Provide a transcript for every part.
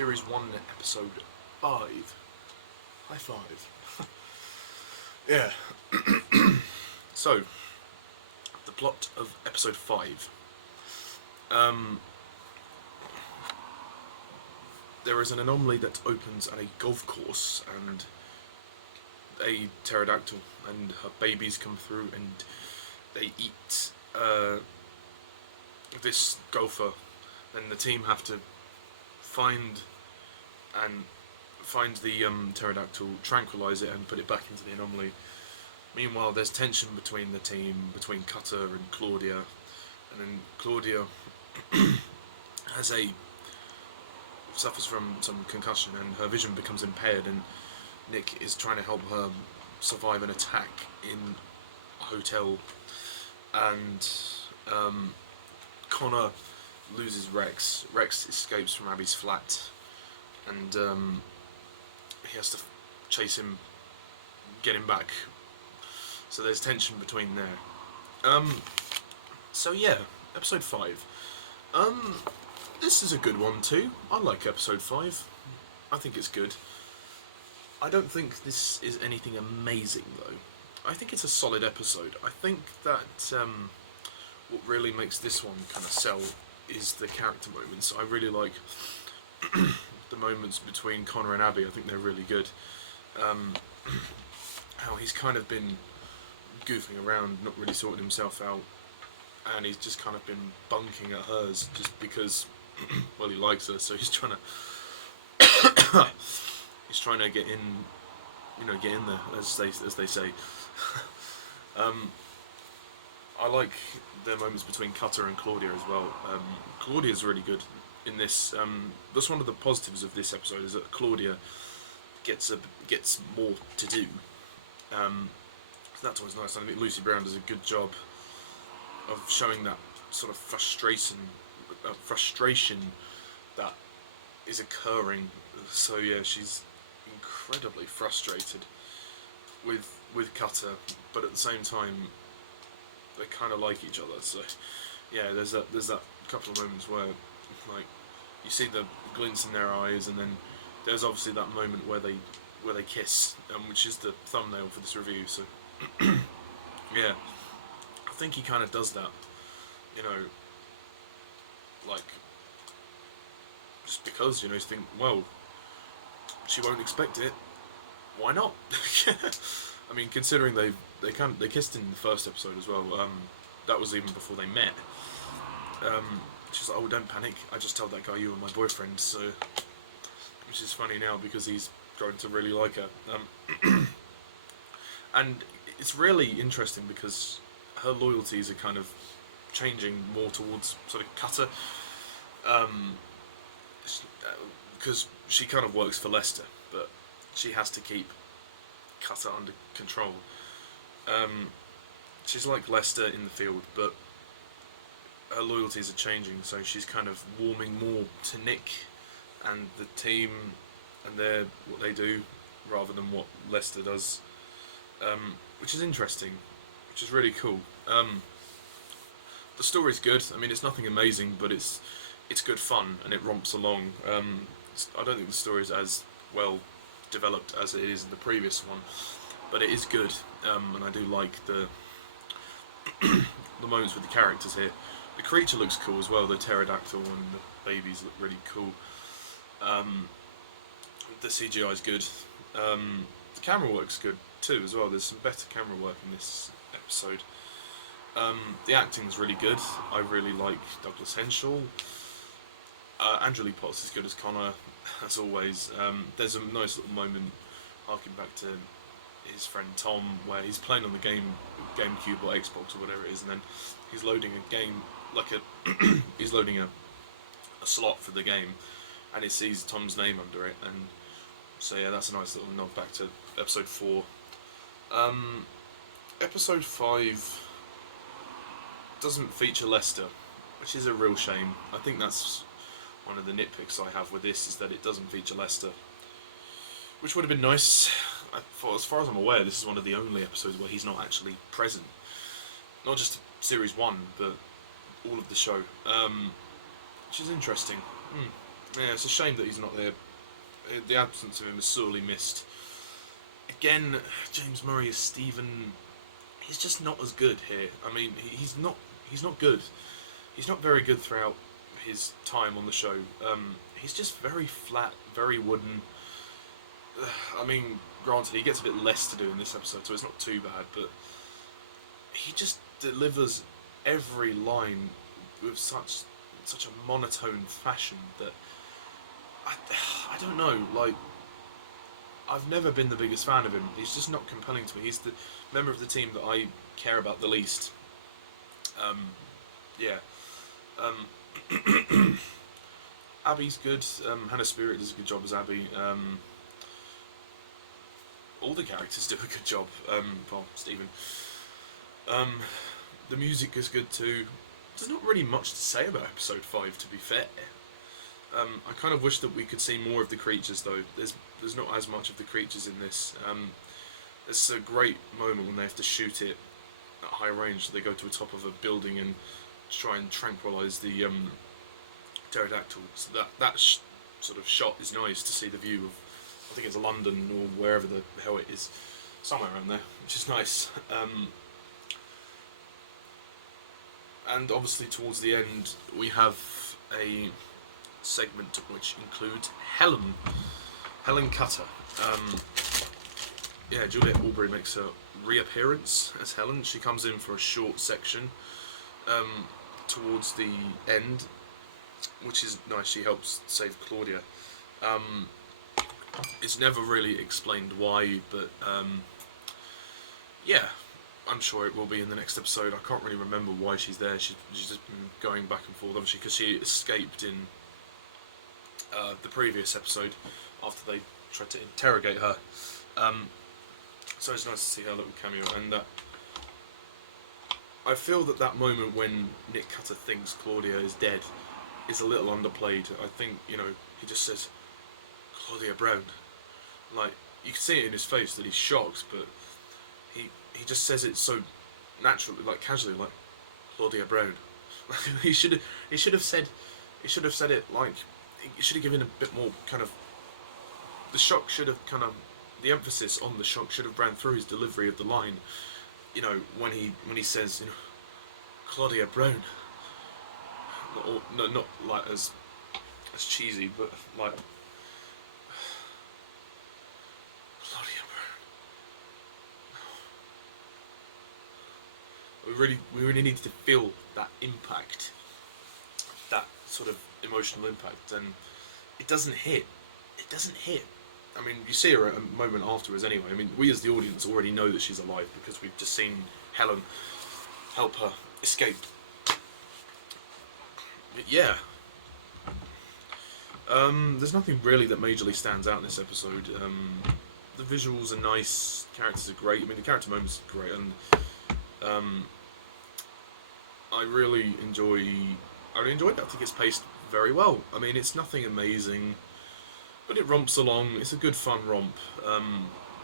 Series 1, Episode 5. High five. Yeah. So, the plot of Episode 5. There is an anomaly that opens at a golf course, and a pterodactyl and her babies come through, and they eat this golfer. Then the team have to find the pterodactyl, tranquilize it, and put it back into the anomaly. Meanwhile, there's tension between the team, between Cutter and Claudia, and then Claudia suffers from some concussion, and her vision becomes impaired, and Nick is trying to help her survive an attack in a hotel, and Connor loses Rex. Rex escapes from Abby's flat, and he has to chase him, get him back. So there's tension between there. So yeah, episode 5. This is a good one too. I like episode 5. I think it's good. I don't think this is anything amazing though. I think it's a solid episode. I think that what really makes this one kind of sell is the character moments. I really like the moments between Connor and Abby. I think they're really good. How he's kind of been goofing around, not really sorting himself out, and he's just kind of been bunking at hers just because, well, he likes her, so he's trying to get in, get in there, as they say. I like the moments between Cutter and Claudia as well. Claudia's really good in this. That's one of the positives of this episode, is that Claudia gets more to do. So that's always nice. I think Lucy Brown does a good job of showing that sort of frustration that is occurring. So yeah, she's incredibly frustrated with Cutter, but at the same time they kind of like each other. So yeah, there's that couple of moments where like you see the glints in their eyes, and then there's obviously that moment where they kiss, which is the thumbnail for this review. So yeah, I think he kind of does that, like just because, you think, well, she won't expect it, why not? I mean, considering they kissed in the first episode as well. That was even before they met. She's like, oh, don't panic, I just told that guy you were my boyfriend. So, which is funny now because he's grown to really like her. And it's really interesting because her loyalties are kind of changing more towards sort of Cutter. Because she kind of works for Lester, but she has to keep Cutter under control. She's like Lester in the field, but her loyalties are changing, so she's kind of warming more to Nick and the team and what they do, rather than what Lester does, which is interesting, which is really cool. The story's good. I mean, it's nothing amazing, but it's good fun and it romps along. I don't think the story is as well developed as it is in the previous one, but it is good, and I do like the the moments with the characters here. The creature looks cool as well. The pterodactyl and the babies look really cool. The CGI is good. The camera work's good too as well. There's some better camera work in this episode. The acting's really good. I really like Douglas Henshall. Andrew Lee Potts is good as Connor, as always. There's a nice little moment harking back to his friend Tom, where he's playing on the GameCube or Xbox or whatever it is, and then he's loading a game, he's loading a slot for the game, and it sees Tom's name under it, and so yeah, that's a nice little nod back to episode 4. Episode 5 doesn't feature Lester, which is a real shame. I think that's one of the nitpicks I have with this, is that it doesn't feature Lester, which would have been nice. As far as I'm aware, this is one of the only episodes where he's not actually present. Not just Series 1, but all of the show, which is interesting. Yeah, it's a shame that he's not there. The absence of him is sorely missed. Again, James Murray as Stephen, he's just not as good here. I mean, he's not good. He's not very good throughout his time on the show. He's just very flat, very wooden. I mean, granted, he gets a bit less to do in this episode, so it's not too bad, but he just delivers every line with such a monotone fashion that I don't know, like, I've never been the biggest fan of him. He's just not compelling to me. He's the member of the team that I care about the least. Yeah. Abby's good. Hannah Spearitt does a good job as Abby. All the characters do a good job. Well, Stephen. The music is good too. There's not really much to say about episode 5, to be fair. I kind of wish that we could see more of the creatures, though. There's not as much of the creatures in this. There's a great moment when they have to shoot it at high range. They go to the top of a building and try and tranquilise the pterodactyl. So that sort of shot is nice to see the view of, I think it's London or wherever the hell it is, somewhere around there, which is nice. And obviously towards the end we have a segment which includes Helen Cutter. Yeah, Juliet Aubrey makes a reappearance as Helen. She comes in for a short section towards the end, which is nice. She helps save Claudia. It's never really explained why, but yeah, I'm sure it will be in the next episode. I can't really remember why she's there. She's just been going back and forth, obviously, because she escaped in the previous episode after they tried to interrogate her. So it's nice to see her little cameo, and I feel that moment when Nick Cutter thinks Claudia is dead is a little underplayed. I think, he just says, Claudia Brown. Like, you can see it in his face that he's shocked, but he just says it so naturally, like casually, like Claudia Brown. he should have said it like, he should have given a bit more kind of, the shock should have kind of, the emphasis on the shock should have ran through his delivery of the line. When he says, Claudia Brown. Not like as cheesy, but like Claudia Brown. We really needed to feel that impact, that sort of emotional impact, and it doesn't hit. I mean, you see her at a moment afterwards anyway. I mean, we as the audience already know that she's alive because we've just seen Helen help her escape. But yeah. There's nothing really that majorly stands out in this episode. The visuals are nice, characters are great. I mean, the character moments are great, and I really enjoyed it. I think it's paced very well. I mean, it's nothing amazing, but it romps along. It's a good fun romp,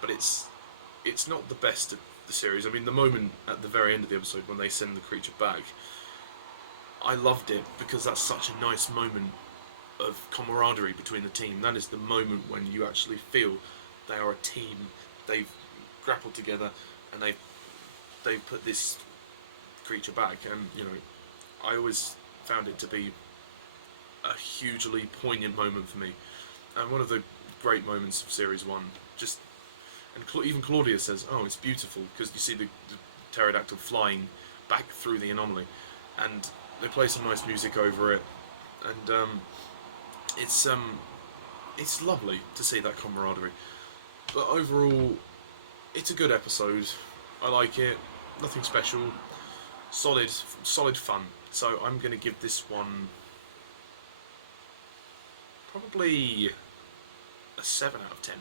but it's not the best of the series. I mean, the moment at the very end of the episode when they send the creature back, I loved it because that's such a nice moment of camaraderie between the team. That is the moment when you actually feel they are a team. They've grappled together and they've put this creature back, and I always found it to be a hugely poignant moment for me, and one of the great moments of series 1. Even Claudia says, "Oh, it's beautiful," because you see the pterodactyl flying back through the anomaly, and they play some nice music over it, and it's lovely to see that camaraderie. But overall, it's a good episode. I like it. Nothing special. Solid fun. So I'm going to give this one probably a 7 out of 10.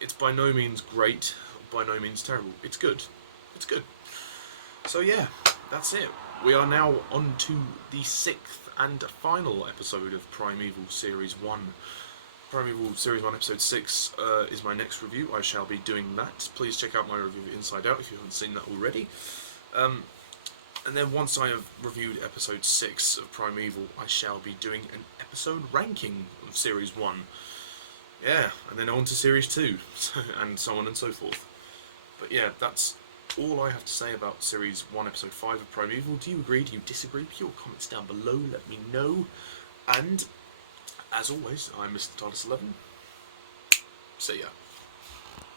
It's by no means great, by no means terrible. It's good. So yeah, that's it. We are now on to the 6th and final episode of Primeval Series 1. Primeval Series 1 Episode 6 is my next review. I shall be doing that. Please check out my review of Inside Out if you haven't seen that already. And then once I have reviewed Episode 6 of Primeval, I shall be doing an episode ranking of Series 1. Yeah, and then on to Series 2, and so on and so forth. But yeah, that's all I have to say about Series 1, Episode 5 of Primeval. Do you agree? Do you disagree? Put your comments down below, let me know. And, as always, I'm Mr. Douglas 11. See ya.